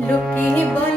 লোকে বলে